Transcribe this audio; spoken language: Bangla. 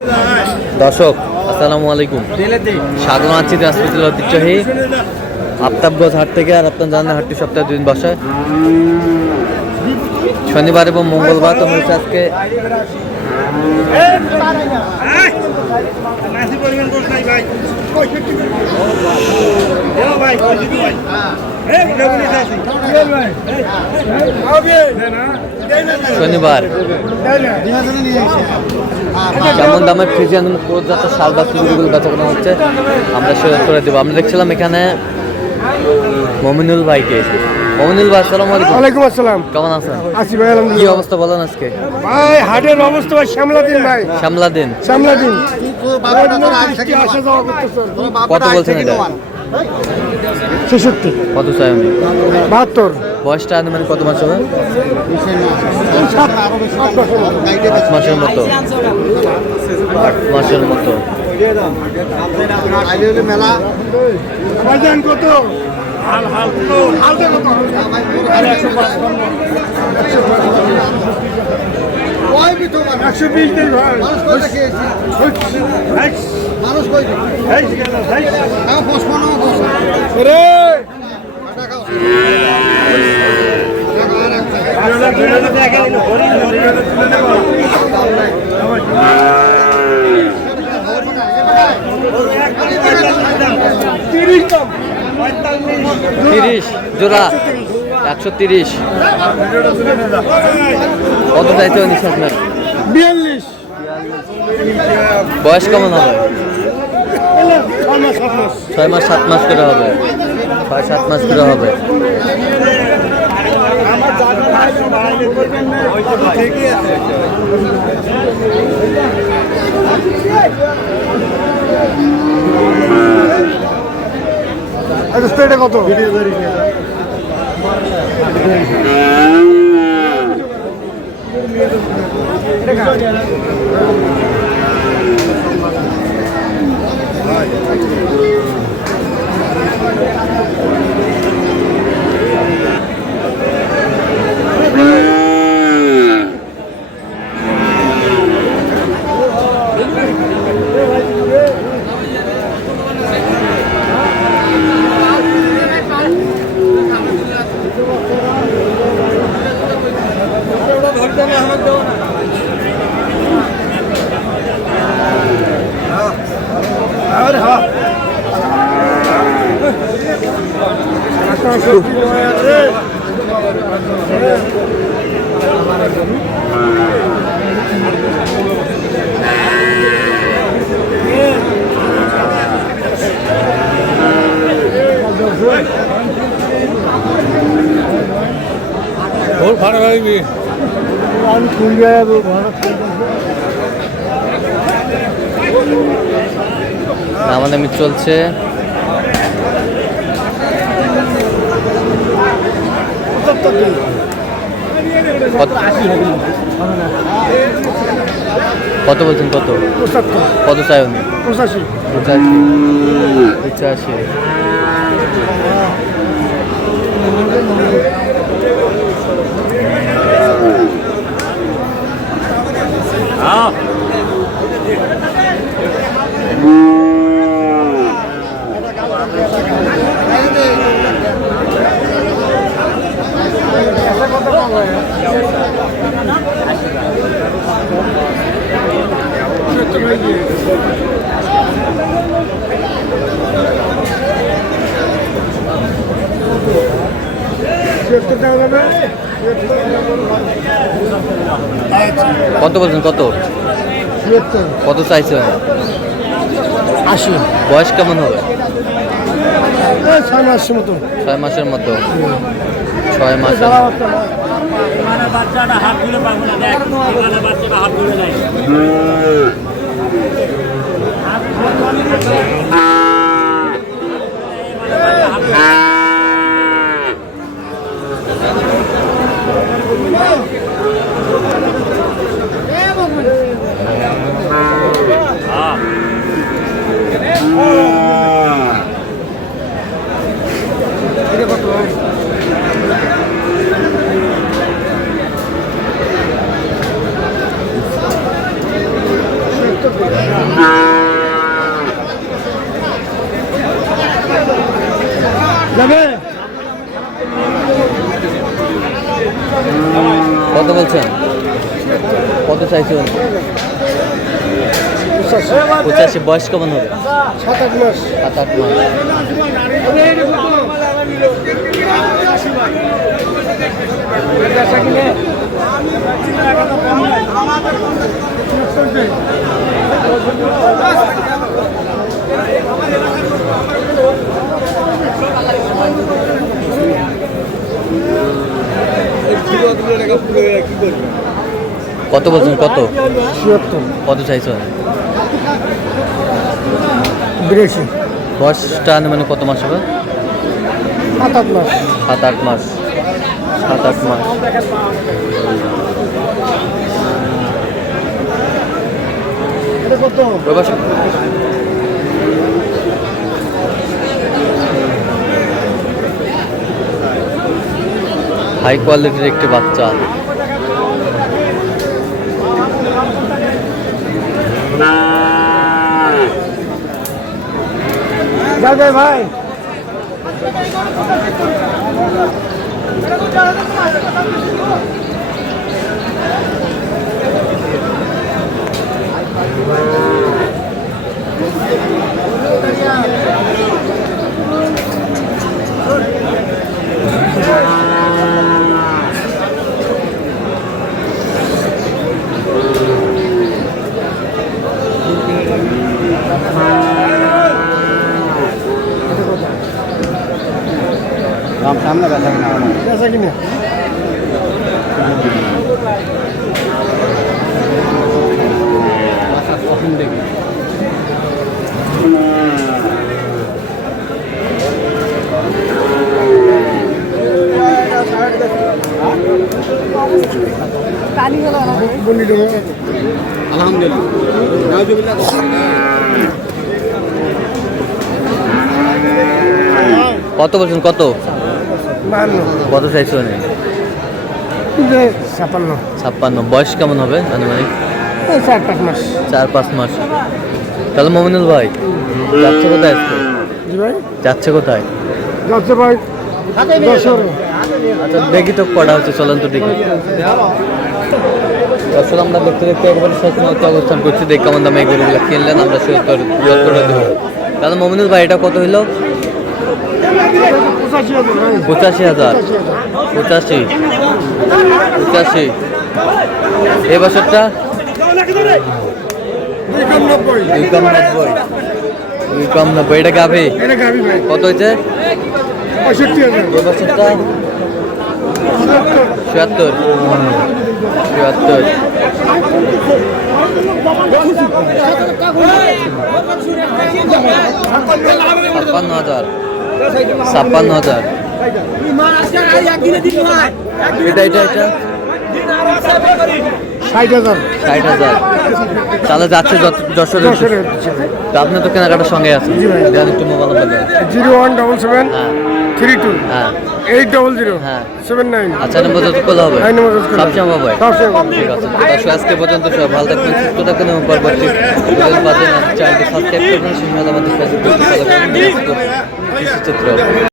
দর্শক আসসালামু আলাইকুম, স্বাগত জানাচ্ছি দিনাজপুর ঐতিহ্যবাহী আফতাবগঞ্জ হাট থেকে। আর আপনার জানেন হাটটি সপ্তাহে 2 দিন বসে, শনিবার এবং মঙ্গলবার। তো হচ্ছে আজকে শনিবার। কেমন দামের ফ্রিজিয়ান প্রজাত শাল বা চুড়িগুলো বেচা কেনা হচ্ছে আমরা শেয়ার করে দেবো। আমরা দেখছিলাম এখানে মমিনুল ভাইকে। মমিনুল ভাই আসসালামু আলাইকুম। ওয়ালাইকুম আসসালাম। কেমন আছেন? আছি ভাই, কি আলহামদুলিল্লাহ। অবস্থা বলেন আজকে? ভাই হাটের অবস্থা ভাই সামলাদিন ভাই, সামলাদিন। সামলাদিন। কত বলছেন এটা? 66। কত চাই উনি? 72। বয়সটা মানে কত মাস হবে? 8 মাসের মতো। 8 মাসের মতো। মেলা বাজান কত? হাল হাল হালটা কত? ওই বিতো 120 দিন ভাই। মানুষ কই দেখেছি? মানুষ কই দেখি? এই গেল ভাই। নাও পছন্দ নাও বস। রে তিরিশ জোড়া 130। কত চাইতে নিস আপনার? 42। বয়স কেমন হবে? 6 মাস 7 মাস করে হবে। 6-7 মাস করে হবে। এটা কত? ভাড়া লাগবে। আমি কুড়িয়ে যাবো ভাড়া। দামাদামি চলছে। কত বলছেন? কত? 75। কত চাই উনি? 85। 85। কত বলছেন? কত? 76। কত চাইছেন? 80। বয়স কেমন হবে? 6 মাসের মতো। 6 মাসের মতো। 6 মাসের। বাচ্চাটা হাত তুলে পাবো না, দেখ বাচ্চাটা হাত তুলে দেয়। কত বলছেন? কত চাইছেন? 85। বয়স কেমন হবে? 7-8 মাস। 7-8 মাস। কত বলছেন? কত? 76। কত চাইছেন? 82। বয়সটা মানে কত মাস হবে? 7-8 মাস। 7-8 মাস। 7-8 মাস। এটা কত? হাই কোয়ালিটির একটি বাচ্চা। যাবে ভাই। সামনে ব্যথা কিনা বেচা কিনে কত বলছেন? কত? 52। কত চাইছেন? 56। 56। বয়স কেমন হবে আনুমানিক? 4-5 মাস। 4-5 মাস। তাহলে মমিনুল ভাই যাচ্ছে কোথায় আজকে? জি ভাই। যাচ্ছে কোথায়? যাচ্ছে ভাই 10। আচ্ছা দেখি তো কটা হচ্ছে, চলেন তো দেখি। আসলে আমরা দেখতে দেখতে একবারে শেষ মুহূর্তে অবস্থান করছি। দেখ কেমন দামে এই গরুগুলো কিনলেন, আমরা সে উত্তরটা দেবো। তাহলে মমিনুল ভাই এটা কত হইলো? 85,000। 85। 85। এই বছরটা 290। এটা গাভি এটা গাবি ভাই। কত হয়েছে? 65,000। এই বছরটা 76। 76। 56,000। 56,000। এটা এটা এটা 60,000। 60,000। তাহলে যাচ্ছে যশোরের। তো আপনি তো কেনাকাটার সঙ্গে আছেন। দেন একটু মোবাইল বলেন। 0177 হ্যাঁ 32 হ্যাঁ 800 হ্যাঁ। 79। আচ্ছা নম্বর যত খোলা হবে এই নম্বর যত খোলা হবে। সবসময় পাবে। সবসময় পাবে। ঠিক আছে। দর্শক আজকে পর্যন্ত সব ভালো থাকবেন, সুস্থ থাকবেন এবং পরবর্তী ভিডিওর মাধ্যমে চ্যানেলটি সাবস্ক্রাইব করবেন। সেই সাথে আমাদের ফেসবুক ফলো করবেন। চিত্র